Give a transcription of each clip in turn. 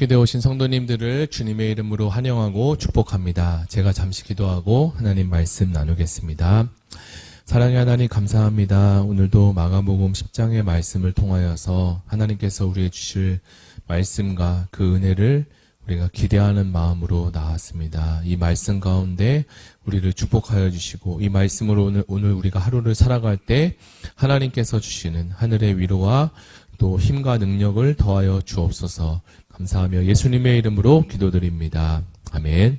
기도에 오신 성도님들을 주님의 이름으로 환영하고 축복합니다. 제가 잠시 기도하고 하나님 말씀 나누겠습니다. 사랑의 하나님 감사합니다. 오늘도 마가복음 10장의 말씀을 통하여서 하나님께서 우리에게 주실 말씀과 그 은혜를 우리가 기대하는 마음으로 나왔습니다. 이 말씀 가운데 우리를 축복하여 주시고 이 말씀으로 오늘 우리가 하루를 살아갈 때 하나님께서 주시는 하늘의 위로와 또 힘과 능력을 더하여 주옵소서. 감사하며 예수님의 이름으로 기도드립니다. 아멘.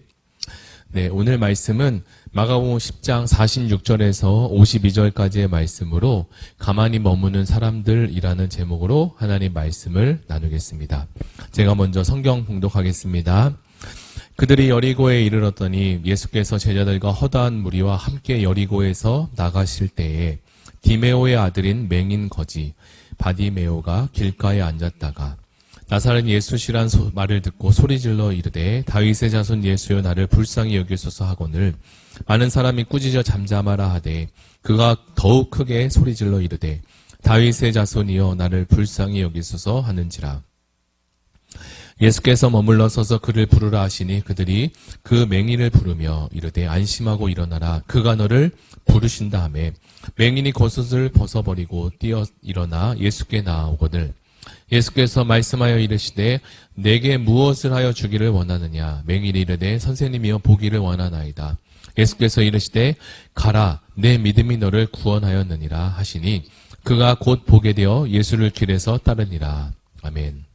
네, 오늘 말씀은 마가복음 10장 46절에서 52절까지의 말씀으로 가만히 머무는 사람들이라는 제목으로 하나님 말씀을 나누겠습니다. 제가 먼저 성경 봉독하겠습니다. 그들이 여리고에 이르렀더니 예수께서 제자들과 허다한 무리와 함께 여리고에서 나가실 때에 디메오의 아들인 맹인 거지 바디메오가 길가에 앉았다가 나사렛 예수시란 말을 듣고 소리질러 이르되 다윗의 자손 예수여 나를 불쌍히 여기소서 하거늘 많은 사람이 꾸짖어 잠잠하라 하되 그가 더욱 크게 소리질러 이르되 다윗의 자손이여 나를 불쌍히 여기소서 하는지라. 예수께서 머물러 서서 그를 부르라 하시니 그들이 그 맹인을 부르며 이르되 안심하고 일어나라 그가 너를 부르신다 하매 맹인이 겉옷을 벗어버리고 뛰어 일어나 예수께 나아오거늘 예수께서 말씀하여 이르시되 내게 무엇을 하여 주기를 원하느냐. 맹인이 이르되 선생님이여 보기를 원하나이다. 예수께서 이르시되 가라 내 믿음이 너를 구원하였느니라 하시니 그가 곧 보게 되어 예수를 길에서 따르니라. 아멘.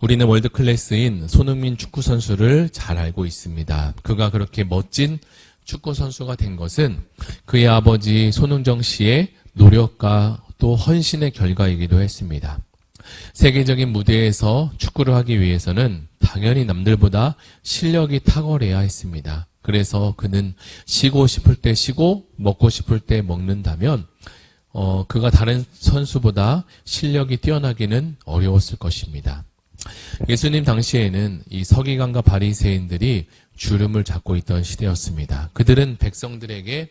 우리는 월드클래스인 손흥민 축구선수를 잘 알고 있습니다. 그가 그렇게 멋진 축구선수가 된 것은 그의 아버지 손흥정 씨의 노력과 또 헌신의 결과이기도 했습니다. 세계적인 무대에서 축구를 하기 위해서는 당연히 남들보다 실력이 탁월해야 했습니다. 그래서 그는 쉬고 싶을 때 쉬고 먹고 싶을 때 먹는다면 그가 다른 선수보다 실력이 뛰어나기는 어려웠을 것입니다. 예수님 당시에는 이 서기관과 바리새인들이 주름을 잡고 있던 시대였습니다. 그들은 백성들에게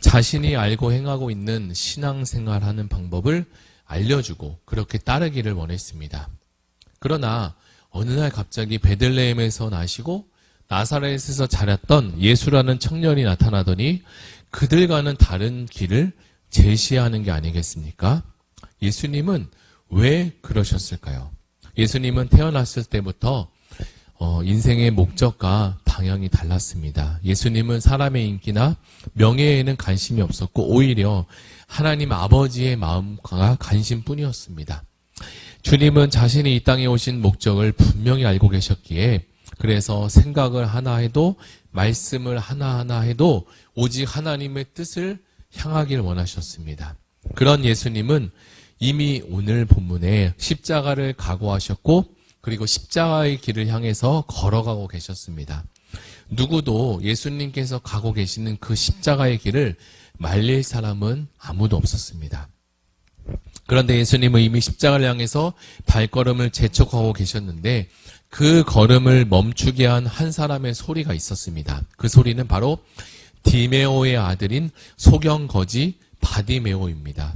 자신이 알고 행하고 있는 신앙생활하는 방법을 알려주고 그렇게 따르기를 원했습니다. 그러나 어느 날 갑자기 베들레헴에서 나시고 나사렛에서 자랐던 예수라는 청년이 나타나더니 그들과는 다른 길을 제시하는 게 아니겠습니까? 예수님은 왜 그러셨을까요? 예수님은 태어났을 때부터 인생의 목적과 방향이 달랐습니다. 예수님은 사람의 인기나 명예에는 관심이 없었고 오히려 하나님 아버지의 마음과 관심뿐이었습니다. 주님은 자신이 이 땅에 오신 목적을 분명히 알고 계셨기에 그래서 생각을 하나 해도 말씀을 하나하나 해도 오직 하나님의 뜻을 향하길 원하셨습니다. 그런 예수님은 이미 오늘 본문에 십자가를 각오하셨고 그리고 십자가의 길을 향해서 걸어가고 계셨습니다. 누구도 예수님께서 가고 계시는 그 십자가의 길을 말릴 사람은 아무도 없었습니다. 그런데 예수님은 이미 십자가를 향해서 발걸음을 재촉하고 계셨는데 그 걸음을 멈추게 한 한 사람의 소리가 있었습니다. 그 소리는 바로 디메오의 아들인 소경거지 바디메오입니다.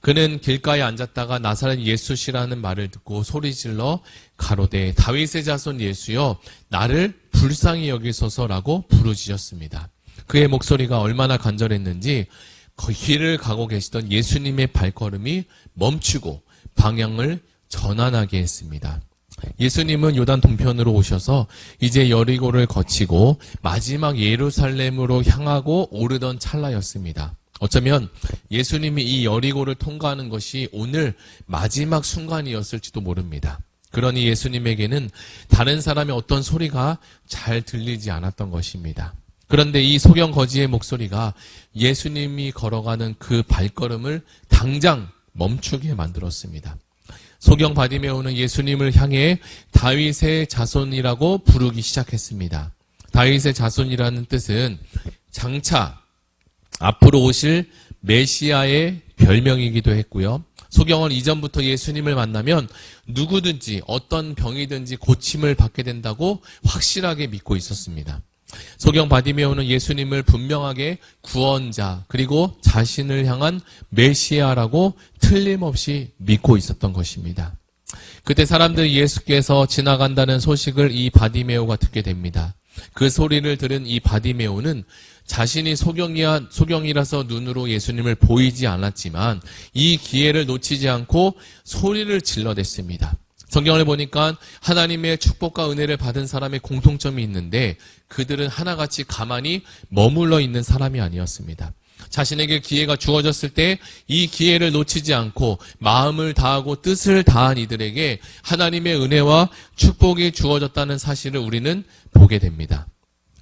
그는 길가에 앉았다가 나사렛 예수시라는 말을 듣고 소리질러 가로되 다윗의 자손 예수여 나를 불쌍히 여기소서라고 부르짖었습니다. 그의 목소리가 얼마나 간절했는지 그 길을 가고 계시던 예수님의 발걸음이 멈추고 방향을 전환하게 했습니다. 예수님은 요단 동편으로 오셔서 이제 여리고를 거치고 마지막 예루살렘으로 향하고 오르던 찰나였습니다. 어쩌면 예수님이 이 여리고를 통과하는 것이 오늘 마지막 순간이었을지도 모릅니다. 그러니 예수님에게는 다른 사람의 어떤 소리가 잘 들리지 않았던 것입니다. 그런데 이 소경거지의 목소리가 예수님이 걸어가는 그 발걸음을 당장 멈추게 만들었습니다. 소경 바디메오는 예수님을 향해 다윗의 자손이라고 부르기 시작했습니다. 다윗의 자손이라는 뜻은 장차 앞으로 오실 메시아의 별명이기도 했고요. 소경은 이전부터 예수님을 만나면 누구든지 어떤 병이든지 고침을 받게 된다고 확실하게 믿고 있었습니다. 소경 바디메오는 예수님을 분명하게 구원자 그리고 자신을 향한 메시아라고 틀림없이 믿고 있었던 것입니다. 그때 사람들이 예수께서 지나간다는 소식을 이 바디메오가 듣게 됩니다. 그 소리를 들은 이 바디메오는 자신이 소경이라서 눈으로 예수님을 보이지 않았지만 이 기회를 놓치지 않고 소리를 질러댔습니다. 성경을 보니까 하나님의 축복과 은혜를 받은 사람의 공통점이 있는데 그들은 하나같이 가만히 머물러 있는 사람이 아니었습니다. 자신에게 기회가 주어졌을 때 이 기회를 놓치지 않고 마음을 다하고 뜻을 다한 이들에게 하나님의 은혜와 축복이 주어졌다는 사실을 우리는 보게 됩니다.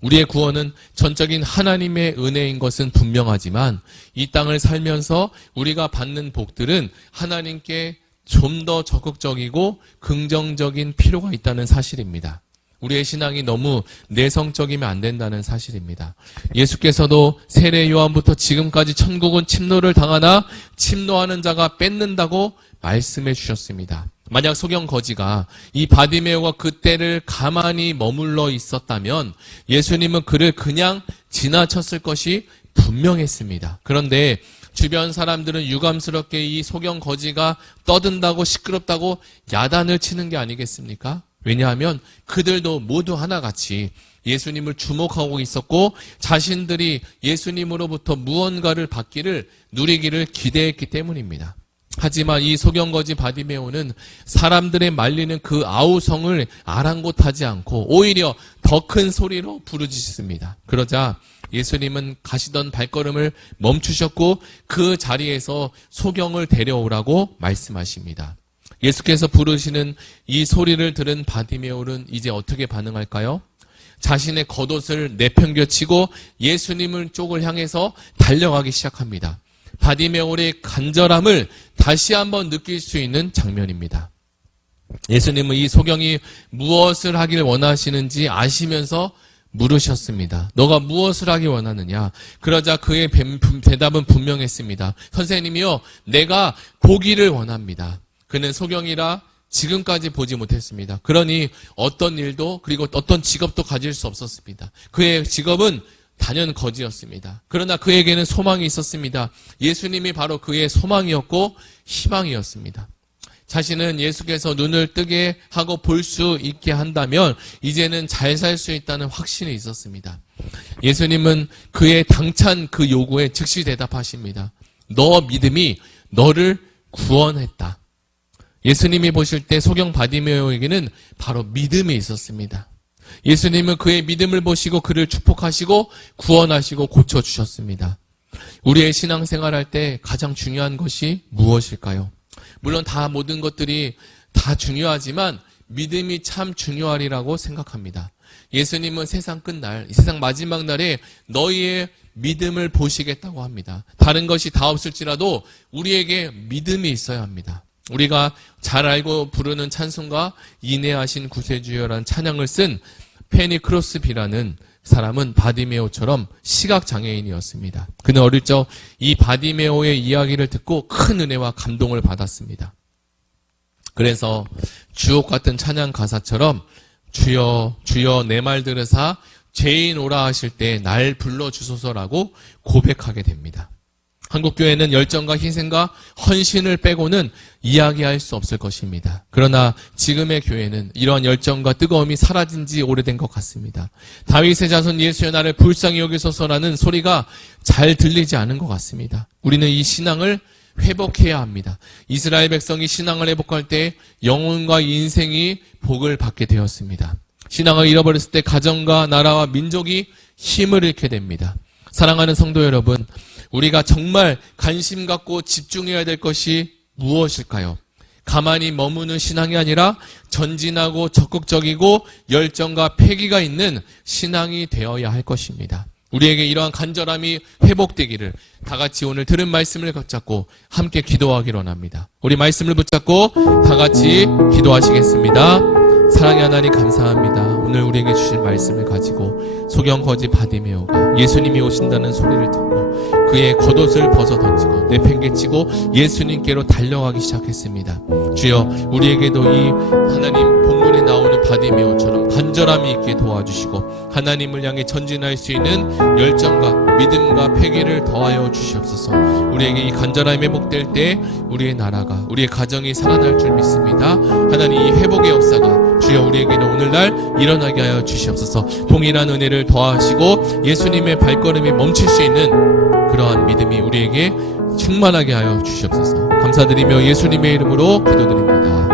우리의 구원은 전적인 하나님의 은혜인 것은 분명하지만 이 땅을 살면서 우리가 받는 복들은 하나님께 좀 더 적극적이고 긍정적인 필요가 있다는 사실입니다. 우리의 신앙이 너무 내성적이면 안 된다는 사실입니다. 예수께서도 세례 요한부터 지금까지 천국은 침노를 당하나 침노하는 자가 뺏는다고 말씀해 주셨습니다. 만약 소경 거지가 이 바디메오가 그때를 가만히 머물러 있었다면 예수님은 그를 그냥 지나쳤을 것이 분명했습니다. 그런데 주변 사람들은 유감스럽게 이 소경 거지가 떠든다고 시끄럽다고 야단을 치는 게 아니겠습니까? 왜냐하면 그들도 모두 하나같이 예수님을 주목하고 있었고 자신들이 예수님으로부터 무언가를 받기를 누리기를 기대했기 때문입니다. 하지만 이 소경거지 바디메오는 사람들의 말리는 그 아우성을 아랑곳하지 않고 오히려 더 큰 소리로 부르짖습니다. 그러자 예수님은 가시던 발걸음을 멈추셨고 그 자리에서 소경을 데려오라고 말씀하십니다. 예수께서 부르시는 이 소리를 들은 바디메오는 이제 어떻게 반응할까요? 자신의 겉옷을 내팽겨치고 예수님을 쪽을 향해서 달려가기 시작합니다. 바디메오의 간절함을 다시 한번 느낄 수 있는 장면입니다. 예수님은 이 소경이 무엇을 하길 원하시는지 아시면서 물으셨습니다. 너가 무엇을 하기 원하느냐? 그러자 그의 대답은 분명했습니다. 선생님이요, 내가 보기를 원합니다. 그는 소경이라 지금까지 보지 못했습니다. 그러니 어떤 일도 그리고 어떤 직업도 가질 수 없었습니다. 그의 직업은 단연 거지였습니다. 그러나 그에게는 소망이 있었습니다. 예수님이 바로 그의 소망이었고 희망이었습니다. 자신은 예수께서 눈을 뜨게 하고 볼 수 있게 한다면 이제는 잘 살 수 있다는 확신이 있었습니다. 예수님은 그의 당찬 그 요구에 즉시 대답하십니다. 너 믿음이 너를 구원했다. 예수님이 보실 때 소경 바디메오에게는 바로 믿음이 있었습니다. 예수님은 그의 믿음을 보시고 그를 축복하시고 구원하시고 고쳐주셨습니다. 우리의 신앙생활할 때 가장 중요한 것이 무엇일까요? 물론 다 모든 것들이 다 중요하지만 믿음이 참 중요하리라고 생각합니다. 예수님은 세상 끝날, 이 세상 마지막 날에 너희의 믿음을 보시겠다고 합니다. 다른 것이 다 없을지라도 우리에게 믿음이 있어야 합니다. 우리가 잘 알고 부르는 찬송가 인내하신 구세주여라는 찬양을 쓴 페니 크로스비라는 사람은 바디메오처럼 시각장애인이었습니다. 그는 어릴 적 이 바디메오의 이야기를 듣고 큰 은혜와 감동을 받았습니다. 그래서 주옥 같은 찬양 가사처럼 주여 주여 내 말 들으사 죄인 오라 하실 때 날 불러주소서라고 고백하게 됩니다. 한국교회는 열정과 희생과 헌신을 빼고는 이야기할 수 없을 것입니다. 그러나 지금의 교회는 이러한 열정과 뜨거움이 사라진 지 오래된 것 같습니다. 다윗의 자손 예수여 나를 불쌍히 여기소서라는 소리가 잘 들리지 않은 것 같습니다. 우리는 이 신앙을 회복해야 합니다. 이스라엘 백성이 신앙을 회복할 때 영혼과 인생이 복을 받게 되었습니다. 신앙을 잃어버렸을 때 가정과 나라와 민족이 힘을 잃게 됩니다. 사랑하는 성도 여러분, 우리가 정말 관심 갖고 집중해야 될 것이 무엇일까요? 가만히 머무는 신앙이 아니라 전진하고 적극적이고 열정과 패기가 있는 신앙이 되어야 할 것입니다. 우리에게 이러한 간절함이 회복되기를 다 같이 오늘 들은 말씀을 붙잡고 함께 기도하기로 합니다. 우리 말씀을 붙잡고 다 같이 기도하시겠습니다. 사랑의 하나님 감사합니다. 오늘 우리에게 주신 말씀을 가지고 소경거지 바디메오가 예수님이 오신다는 소리를 듣고 그의 겉옷을 벗어 던지고 내팽개치고 예수님께로 달려가기 시작했습니다. 주여 우리에게도 이 하나님 본문에 나오는 바디메오처럼 간절함이 있게 도와주시고 하나님을 향해 전진할 수 있는 열정과 믿음과 패기를 더하여 주시옵소서. 우리에게 이 간절함이 회복될 때 우리의 나라가, 우리의 가정이 살아날 줄 믿습니다. 하나님, 이 회복의 역사가 주여 우리에게는 오늘날 일어나게 하여 주시옵소서. 동일한 은혜를 더하시고 예수님의 발걸음이 멈출 수 있는 그러한 믿음이 우리에게 충만하게 하여 주시옵소서. 감사드리며 예수님의 이름으로 기도드립니다.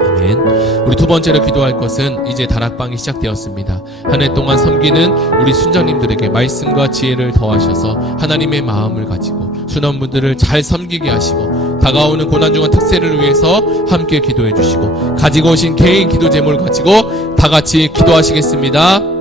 아멘. 우리 두 번째로 기도할 것은 이제 다락방이 시작되었습니다. 한 해 동안 섬기는 우리 순장님들에게 말씀과 지혜를 더하셔서 하나님의 마음을 가지고 순원분들을 잘 섬기게 하시고 다가오는 고난중한 특세를 위해서 함께 기도해 주시고 가지고 오신 개인 기도 제목을 가지고 다 같이 기도하시겠습니다.